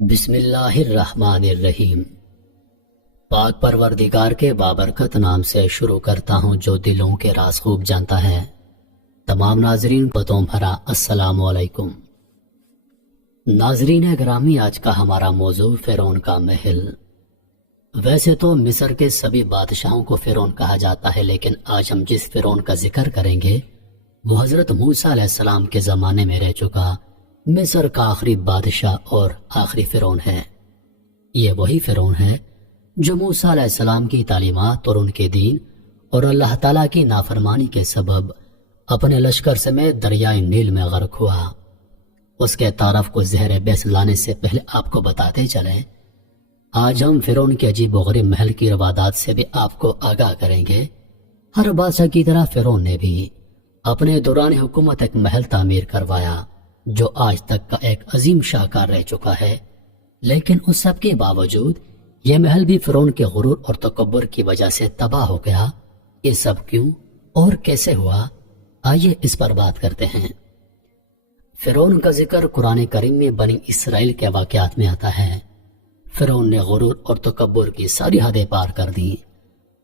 بسم اللہ الرحمن الرحیم۔ پاک پروردگار کے بابرکت نام سے شروع کرتا ہوں جو دلوں کے راز خوب جانتا ہے۔ تمام ناظرین کو تو بھرا السلام علیکم۔ ناظرین گرامی، آج کا ہمارا موضوع فرعون کا محل۔ ویسے تو مصر کے سبھی بادشاہوں کو فرعون کہا جاتا ہے، لیکن آج ہم جس فرعون کا ذکر کریں گے وہ حضرت موسیٰ علیہ السلام کے زمانے میں رہ چکا مصر کا آخری بادشاہ اور آخری فرعون ہے۔ یہ وہی فرعون ہے جو موسیٰ علیہ السلام کی تعلیمات اور ان کے دین اور اللہ تعالیٰ کی نافرمانی کے سبب اپنے لشکر سمیت دریائے نیل میں غرق ہوا۔ اس کے تعارف کو زہر بیس لانے سے پہلے آپ کو بتاتے چلیں، آج ہم فرعون کے عجیب و غریب محل کی روادات سے بھی آپ کو آگاہ کریں گے۔ ہر بادشاہ کی طرح فرعون نے بھی اپنے دوران حکومت ایک محل تعمیر کروایا جو آج تک کا ایک عظیم شاہکار رہ چکا ہے، لیکن اس سب کے باوجود یہ محل بھی فرعون کے غرور اور تکبر کی وجہ سے تباہ ہو گیا۔ یہ سب کیوں اور کیسے ہوا، آئیے اس پر بات کرتے ہیں۔ فرعون کا ذکر قرآن کریم میں بنی اسرائیل کے واقعات میں آتا ہے۔ فرعون نے غرور اور تکبر کی ساری حدیں پار کر دی۔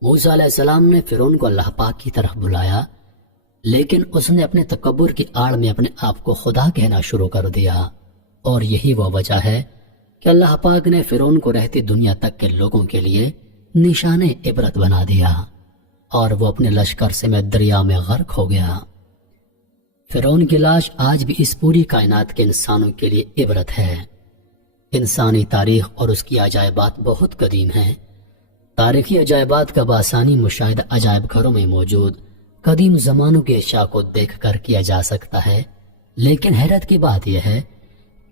موسیٰ علیہ السلام نے فرعون کو اللہ پاک کی طرف بلایا، لیکن اس نے اپنے تکبر کی آڑ میں اپنے آپ کو خدا کہنا شروع کر دیا، اور یہی وہ وجہ ہے کہ اللہ پاک نے فرعون کو رہتی دنیا تک کے لوگوں کے لیے نشان عبرت بنا دیا، اور وہ اپنے لشکر سمیت دریا میں غرق ہو گیا۔ فرعون کی لاش آج بھی اس پوری کائنات کے انسانوں کے لیے عبرت ہے۔ انسانی تاریخ اور اس کی عجائبات بہت قدیم ہیں۔ تاریخی عجائبات کا بآسانی مشاہدہ عجائب گھروں میں موجود قدیم زمانوں کے اشیاء کو دیکھ کر کیا جا سکتا ہے، لیکن حیرت کی بات یہ ہے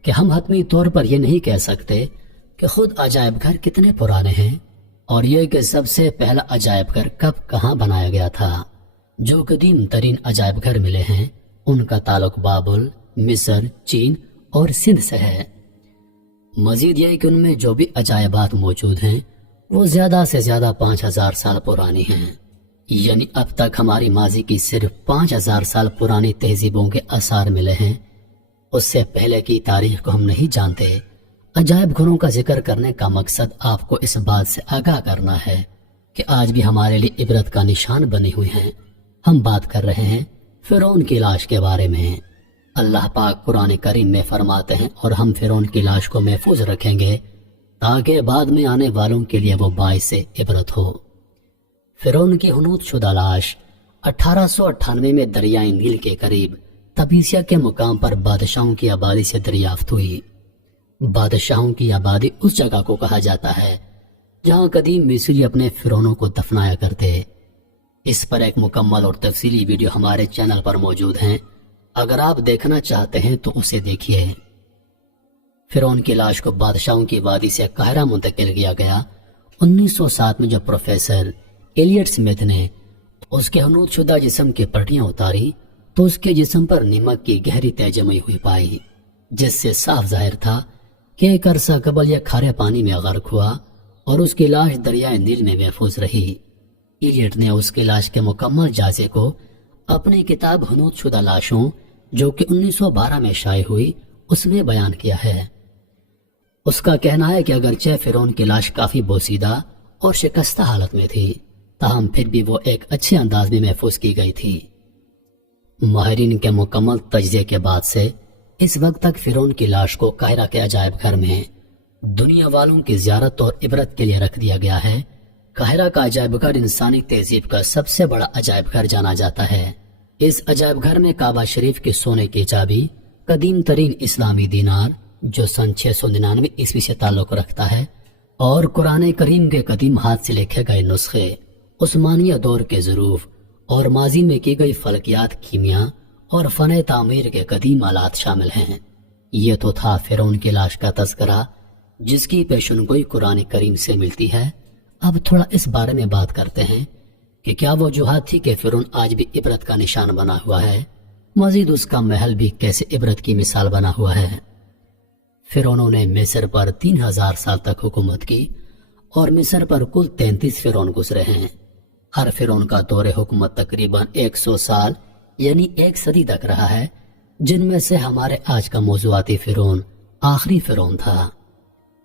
کہ ہم حتمی طور پر یہ نہیں کہہ سکتے کہ خود عجائب گھر کتنے پرانے ہیں، اور یہ کہ سب سے پہلا عجائب گھر کب کہاں بنایا گیا تھا۔ جو قدیم ترین عجائب گھر ملے ہیں ان کا تعلق بابل، مصر، چین اور سندھ سے ہے۔ مزید یہ کہ ان میں جو بھی عجائبات موجود ہیں وہ زیادہ سے زیادہ 5000 سال پرانی ہیں، یعنی اب تک ہماری ماضی کی صرف 5000 سال پرانی تہذیبوں کے آثار ملے ہیں۔ اس سے پہلے کی تاریخ کو ہم نہیں جانتے۔ عجائب گھروں کا ذکر کرنے کا مقصد آپ کو اس بات سے آگاہ کرنا ہے کہ آج بھی ہمارے لیے عبرت کا نشان بنے ہوئے ہیں۔ ہم بات کر رہے ہیں فرعون کی لاش کے بارے میں۔ اللہ پاک قرآن کریم میں فرماتے ہیں، اور ہم فرعون کی لاش کو محفوظ رکھیں گے تاکہ بعد میں آنے والوں کے لیے وہ باعث عبرت ہو۔ فرعون کی حنوط شدہ لاش 1898 میں دریائے نیل کے قریب تبیسیہ کے مقام پر بادشاہوں کی آبادی سے دریافت ہوئی۔ بادشاہوں کی آبادی اس جگہ کو کہا جاتا ہے جہاں قدیم مصری اپنے فرعونوں کو دفنایا کرتے۔ اس پر ایک مکمل اور تفصیلی ویڈیو ہمارے چینل پر موجود ہیں، اگر آپ دیکھنا چاہتے ہیں تو اسے دیکھیے۔ فرعون کی لاش کو بادشاہوں کی وادی سے قاہرہ منتقل کیا گیا۔ 1907 میں جب پروفیسر ایلیٹ سمتھ نے اس کے حنوط شدہ جسم کی پٹیاں اتاری تو اس کے جسم پر نمک کی گہری تہ جمی ہوئی پائی، جس سے صاف ظاہر تھا کہ ایک عرصہ قبل یہ کھارے پانی میں غرق ہوا اور اس کی لاش دریائے نیل میں محفوظ رہی۔ ایلیٹ نے اس کی لاش کے مکمل جائزے کو اپنی کتاب حنوط شدہ لاشوں، جو کہ 1912 میں شائع ہوئی، اس میں بیان کیا ہے۔ اس کا کہنا ہے کہ اگرچہ فرعون کی لاش کافی بوسیدہ اور شکستہ حالت میں تھی، تاہم پھر بھی وہ ایک اچھے انداز میں محفوظ کی گئی تھی۔ ماہرین کے مکمل تجزیے کے بعد سے اس وقت تک فرعون کی لاش کو قاہرہ کے عجائب گھر میں دنیا والوں کی زیارت اور عبرت کے لیے رکھ دیا گیا ہے۔ قاہرہ کا عجائب گھر انسانی تہذیب کا سب سے بڑا عجائب گھر جانا جاتا ہے۔ اس عجائب گھر میں کعبہ شریف کی سونے کی چابی، قدیم ترین اسلامی دینار جو سن 699 عیسوی سے تعلق رکھتا ہے، اور قرآن کریم کے قدیم ہاتھ سے لکھے گئے نسخے، عثمانیہ دور کے ظروف اور ماضی میں کی گئی فلکیات، کیمیا اور فن تعمیر کے قدیم آلات شامل ہیں۔ یہ تو تھا فرعون کی لاش کا تذکرہ جس کی پیشنگوئی قرآن کریم سے ملتی ہے۔ اب تھوڑا اس بارے میں بات کرتے ہیں کہ کیا وہ وجوہات تھی کہ فرعون آج بھی عبرت کا نشان بنا ہوا ہے، مزید اس کا محل بھی کیسے عبرت کی مثال بنا ہوا ہے۔ فرعونوں نے مصر پر 3000 سال تک حکومت کی، اور مصر پر کل 33 فرعون گزرے ہیں۔ ہر فرعون کا دور حکومت تقریباً 100 سال یعنی 1 صدی تک رہا ہے، جن میں سے ہمارے آج کا موضوعاتی فرعون آخری فرعون تھا۔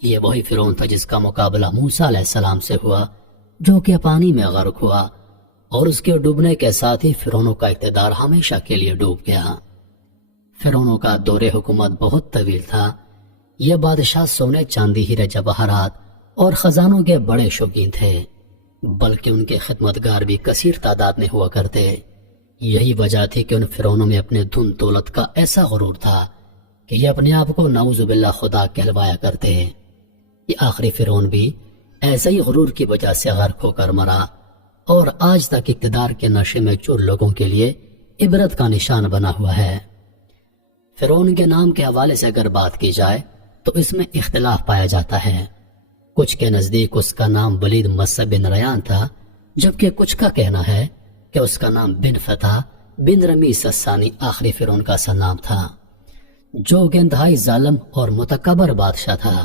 یہ وہی فرعون تھا جس کا مقابلہ موسیٰ علیہ السلام سے ہوا، جو کہ پانی میں غرق ہوا، اور اس کے ڈوبنے کے ساتھ ہی فرعونوں کا اقتدار ہمیشہ کے لیے ڈوب گیا۔ فرعونوں کا دور حکومت بہت طویل تھا۔ یہ بادشاہ سونے چاندی ہیرے جواہرات اور خزانوں کے بڑے شوقین تھے، بلکہ ان کے خدمتگار بھی کثیر تعداد میں ہوا کرتے۔ یہی وجہ تھی کہ ان فرعونوں میں اپنے دھن دولت کا ایسا غرور تھا کہ یہ اپنے آپ کو نعوذ باللہ خدا کہلوایا کرتے۔ یہ آخری فرعون بھی ایسے ہی غرور کی وجہ سے غرق ہو کر مرا، اور آج تک اقتدار کے نشے میں چور لوگوں کے لیے عبرت کا نشان بنا ہوا ہے۔ فرعون کے نام کے حوالے سے اگر بات کی جائے تو اس میں اختلاف پایا جاتا ہے۔ کچھ کے نزدیک اس کا نام ولید مصعب بن ریان تھا، جبکہ کچھ کا کہنا ہے کہ اس کا نام بن فتح بن رمیس الثانی آخری فرعون کا اصل نام تھا، جو کہ انتہائی ظالم اور متکبر بادشاہ تھا۔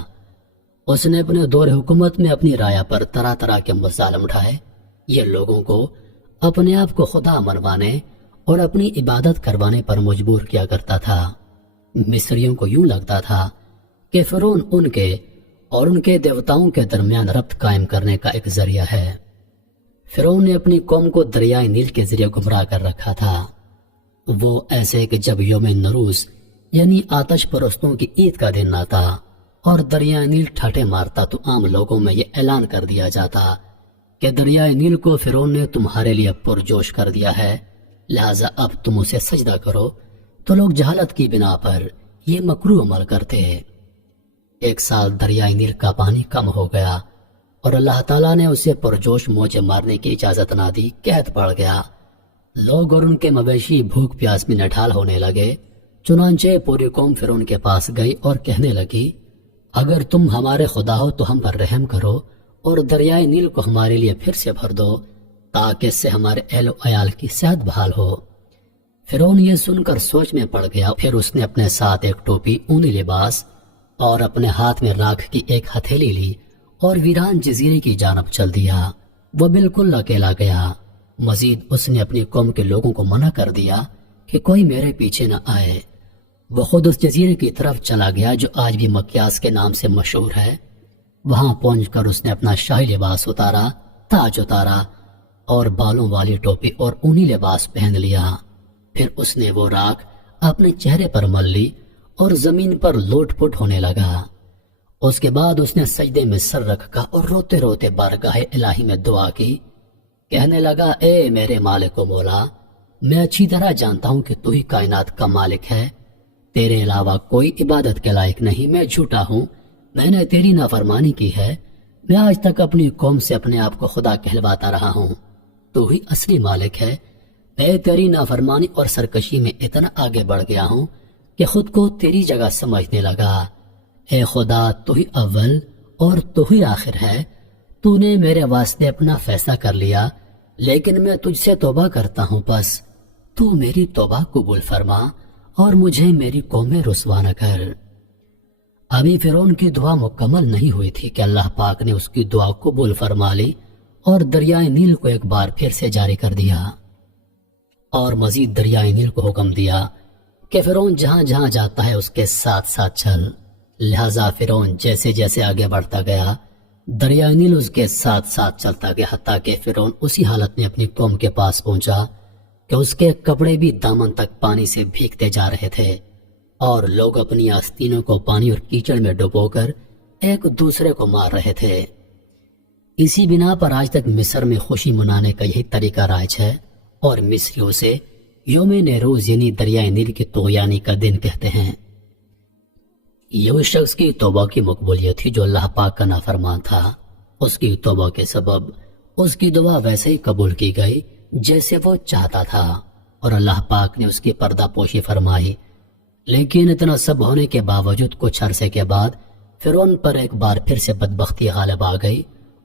اس نے اپنے دور حکومت میں اپنی رایا پر طرح طرح کے مظالم اٹھائے۔ یہ لوگوں کو اپنے آپ کو خدا منوانے اور اپنی عبادت کروانے پر مجبور کیا کرتا تھا۔ مصریوں کو یوں لگتا تھا کہ فرعون ان کے اور ان کے دیوتاؤں کے درمیان ربط قائم کرنے کا ایک ذریعہ ہے۔ فرعون نے اپنی قوم کو دریائے نیل کے ذریعے گمراہ کر رکھا تھا۔ وہ ایسے کہ جب یوم نوروز یعنی آتش پرستوں کی عید کا دن آتا اور دریائے نیل ٹھاٹے مارتا تو عام لوگوں میں یہ اعلان کر دیا جاتا کہ دریائے نیل کو فرعون نے تمہارے لیے پرجوش کر دیا ہے، لہذا اب تم اسے سجدہ کرو۔ تو لوگ جہالت کی بنا پر یہ مکروہ عمل کرتے۔ ایک سال دریائے نیل کا پانی کم ہو گیا اور اللہ تعالیٰ نے اسے پرجوش موجیں مارنے کی اجازت نہ دی۔ قحط پڑ گیا، لوگ اور ان کے مویشی بھوک پیاس میں نڈھال ہونے لگے۔ چنانچہ پوری قوم فرعون کے پاس گئی اور کہنے لگی، اگر تم ہمارے خدا ہو تو ہم پر رحم کرو اور دریائے نیل کو ہمارے لیے پھر سے بھر دو، تاکہ اس سے ہمارے اہل و عیال کی صحت بحال ہو۔ فرعون یہ سن کر سوچ میں پڑ گیا۔ پھر اس نے اپنے ساتھ ایک ٹوپی، اونی لباس اور اپنے ہاتھ میں راکھ کی ایک ہتھیلی لی اور ویران جزیرے کی جانب چل دیا۔ وہ بالکل اکیلا گیا۔ مزید اس نے اپنی قوم کے لوگوں کو منع کر دیا کہ کوئی میرے پیچھے نہ آئے۔ وہ خود اس جزیرے کی طرف چلا گیا جو آج بھی مکیاس کے نام سے مشہور ہے۔ وہاں پہنچ کر اس نے اپنا شاہی لباس اتارا، تاج اتارا اور بالوں والی ٹوپی اور اونی لباس پہن لیا۔ پھر اس نے وہ راکھ اپنے چہرے پر مل لی اور زمین پر لوٹ پٹ ہونے لگا۔ اس کے بعد اس نے سجدے میں سر رکھا اور روتے روتے بارگاہ الہی میں دعا کی۔ کہنے لگا، اے میرے مالک و مولا، میں اچھی طرح جانتا ہوں کہ تو ہی کائنات کا مالک ہے، تیرے علاوہ کوئی عبادت کے لائق نہیں، میں جھوٹا ہوں، میں نے تیری نافرمانی کی ہے، میں آج تک اپنی قوم سے اپنے آپ کو خدا کہلواتا رہا ہوں، تو ہی اصلی مالک ہے۔ میں تیری نافرمانی اور سرکشی میں اتنا آگے بڑھ گیا ہوں کہ خود کو تیری جگہ سمجھنے لگا۔ اے خدا، تو ہی اول اور تو ہی آخر ہے، تو نے میرے واسطے اپنا فیصلہ کر لیا، لیکن میں تجھ سے توبہ کرتا ہوں، بس تو میری توبہ قبول فرما اور مجھے میری قوم میں رسوا نہ کر۔ ابھی فرعون کی دعا مکمل نہیں ہوئی تھی کہ اللہ پاک نے اس کی دعا قبول فرما لی اور دریائے نیل کو ایک بار پھر سے جاری کر دیا، اور مزید دریائے نیل کو حکم دیا کہ فرعون جہاں جہاں جاتا ہے اس کے ساتھ ساتھ چل۔ لہذا فرعون جیسے جیسے آگے بڑھتا گیا، دریائے نیل اس کے ساتھ ساتھ چلتا گیا، حتیٰ کہ فرعون اسی حالت میں اپنی قوم کے پاس پہنچا کہ اس کے کپڑے بھی دامن تک پانی سے بھیگتے جا رہے تھے، اور لوگ اپنی آستینوں کو پانی اور کیچڑ میں ڈبو کر ایک دوسرے کو مار رہے تھے۔ اسی بنا پر آج تک مصر میں خوشی منانے کا یہی طریقہ رائج ہے، اور مصریوں سے یوم نیروز یعنی دریائے نیل کی طغیانی کا دن کہتے ہیں۔ یہ اس شخص کی توبہ کی مقبولیت تھی جو اللہ پاک کا نافرمان تھا۔ اس کی توبہ کے سبب اس کی دعا ویسے ہی قبول کی گئی جیسے وہ چاہتا تھا، اور اللہ پاک نے اس کی پردہ پوشی فرمائی۔ لیکن اتنا سب ہونے کے باوجود کچھ عرصے کے بعد فرعون پر ایک بار پھر سے بدبختی غالب آ گئی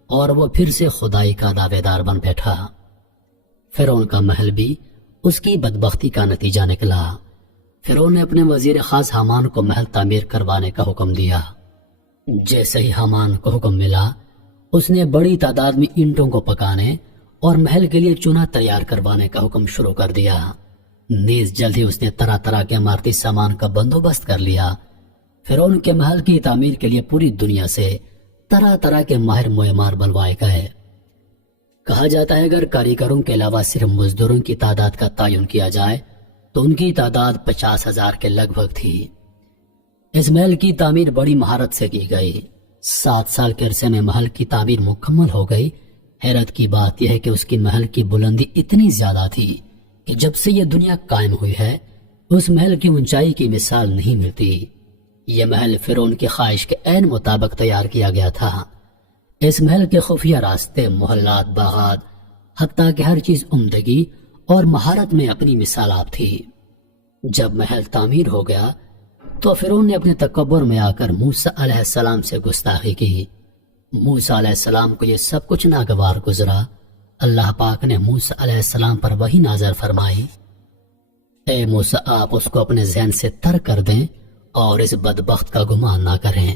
اور وہ پھر سے خدائی کا دعوے دار بن بیٹھا۔ فرعون کا محل بھی اس کی بدبختی کا نتیجہ نکلا۔ فرعون نے اپنے وزیر خاص حامان کو محل تعمیر کروانے کا حکم دیا۔ جیسے ہی حامان کو حکم ملا، اس نے بڑی تعداد میں اینٹوں کو پکانے اور محل کے لیے چونا تیار کروانے کا حکم شروع کر دیا۔ نیز جلد ہی اس نے طرح طرح کے عمارتی سامان کا بندوبست کر لیا۔ فرعون کے محل کی تعمیر کے لیے پوری دنیا سے طرح طرح کے ماہر معمار بلوائے گئے۔ کہا جاتا ہے اگر کاریگروں کے علاوہ صرف مزدوروں کی تعداد کا تعین کیا جائے تو ان کی تعداد 50,000 کے لگ بھگ تھی۔ اس محل کی تعمیر بڑی مہارت سے کی گئی۔ 7 سال کے عرصے میں محل کی تعمیر مکمل ہو گئی۔ حیرت کی بات یہ ہے کہ اس کی محل کی بلندی اتنی زیادہ تھی کہ جب سے یہ دنیا قائم ہوئی ہے اس محل کی اونچائی کی مثال نہیں ملتی۔ یہ محل فرعون کی خواہش کے عین مطابق تیار کیا گیا تھا۔ اس محل کے خفیہ راستے، محلات، باغات، حتیٰ کہ ہر چیز عمدگی اور مہارت میں اپنی مثال آپ تھی۔ جب محل تعمیر ہو گیا تو فرعون نے اپنے تکبر میں آ کر موسیٰ علیہ السلام سے گستاخی کی۔ موسیٰ علیہ السلام کو یہ سب کچھ ناگوار گزرا۔ اللہ پاک نے موسیٰ علیہ السلام پر وحی نازل فرمائی، اے موسیٰ آپ اس کو اپنے ذہن سے ترک کر دیں اور اس بدبخت کا گمان نہ کریں،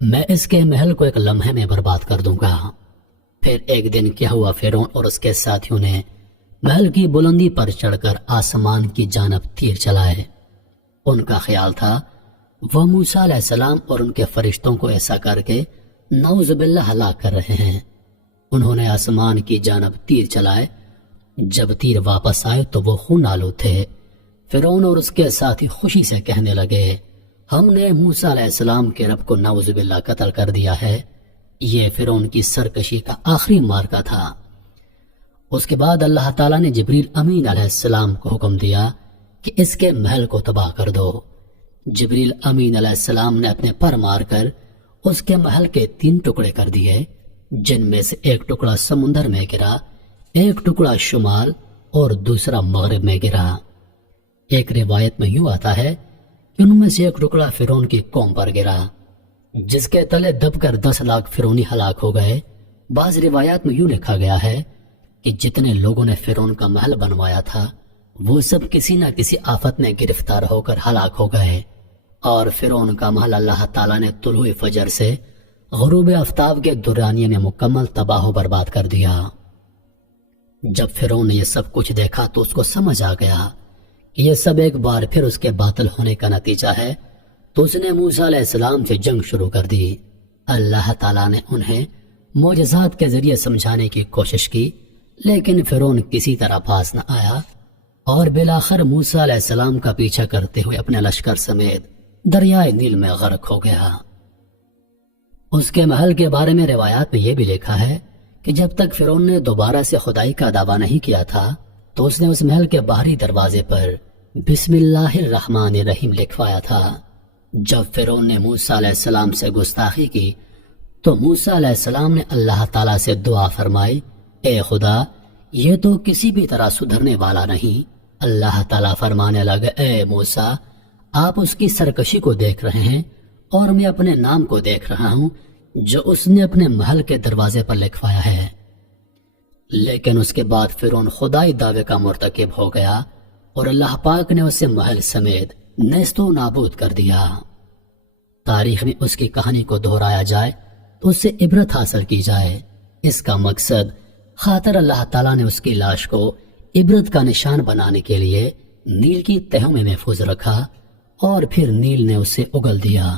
میں اس کے محل کو ایک لمحے میں برباد کر دوں گا۔ پھر ایک دن کیا ہوا، فرعون اور اس کے ساتھیوں نے محل کی بلندی پر چڑھ کر آسمان کی جانب تیر چلائے۔ ان کا خیال تھا وہ موسیٰ علیہ السلام اور ان کے فرشتوں کو ایسا کر کے نعوذ باللہ ہلاک کر رہے ہیں۔ انہوں نے آسمان کی جانب تیر چلائے۔ جب تیر واپس آئے تو وہ خون آلود تھے۔ فرعون اور اس کے ساتھی خوشی سے کہنے لگے، ہم نے موسیٰ علیہ السلام کے رب کو نعوذ باللہ قتل کر دیا ہے۔ یہ فرعون کی سرکشی کا آخری مارکہ تھا۔ اس کے بعد اللہ تعالیٰ نے جبریل امین علیہ السلام کو حکم دیا کہ اس کے محل کو تباہ کر دو۔ جبریل امین علیہ السلام نے اپنے پر مار کر اس کے محل کے 3 ٹکڑے کر دیے، جن میں سے ایک ٹکڑا سمندر میں گرا، ایک ٹکڑا شمال اور دوسرا مغرب میں گرا۔ ایک روایت میں یوں آتا ہے کہ ان میں سے ایک ٹکڑا فرعون کی قوم پر گرا، جس کے تلے دب کر 10 لاکھ فرعونی ہلاک ہو گئے۔ بعض روایات میں یوں لکھا گیا ہے کہ جتنے لوگوں نے فرعون کا محل بنوایا تھا وہ سب کسی نہ کسی آفت میں گرفتار ہو کر ہلاک ہو گئے، اور فرعون کا محل اللہ تعالیٰ نے طلوع فجر سے غروب آفتاب کے دورانیے میں مکمل تباہ و برباد کر دیا۔ جب فرعون نے یہ سب کچھ دیکھا تو اس کو سمجھ آ گیا کہ یہ سب ایک بار پھر اس کے باطل ہونے کا نتیجہ ہے، تو اس نے موسیٰ علیہ السلام سے جنگ شروع کر دی۔ اللہ تعالیٰ نے انہیں معجزات کے ذریعے سمجھانے کی کوشش کی، لیکن فرعون کسی طرح پاس نہ آیا اور بالآخر موسیٰ علیہ السلام کا پیچھا کرتے ہوئے اپنے لشکر سمیت دریائے نیل میں غرق ہو گیا۔ اس کے محل کے بارے میں روایات میں یہ بھی لکھا ہے کہ جب تک فرعون نے دوبارہ سے خدائی کا دعویٰ نہیں کیا تھا تو اس نے اس محل کے باہری دروازے پر بسم اللہ الرحمن الرحیم لکھوایا تھا۔ جب فرعون نے موسیٰ علیہ السلام سے گستاخی کی تو موسیٰ علیہ السلام نے اللہ تعالیٰ سے دعا فرمائی، اے خدا، یہ تو کسی بھی طرح سدھرنے والا نہیں۔ اللہ تعالیٰ فرمانے لگے، اے موسیٰ، آپ اس کی سرکشی کو دیکھ رہے ہیں اور میں اپنے نام کو دیکھ رہا ہوں جو اس نے اپنے محل کے دروازے پر لکھوایا ہے۔ لیکن اس کے بعد فرعون خدائی دعوے کا مرتکب ہو گیا اور اللہ پاک نے اسے محل سمیت نیست و نابود کر دیا۔ تاریخ میں اس کی کہانی کو دہرایا جائے تو اس سے عبرت حاصل کی جائے۔ اس کا مقصد خاطر اللہ تعالیٰ نے اس کی لاش کو عبرت کا نشان بنانے کے لیے نیل کی تہوں میں محفوظ رکھا اور پھر نیل نے اسے اگل دیا۔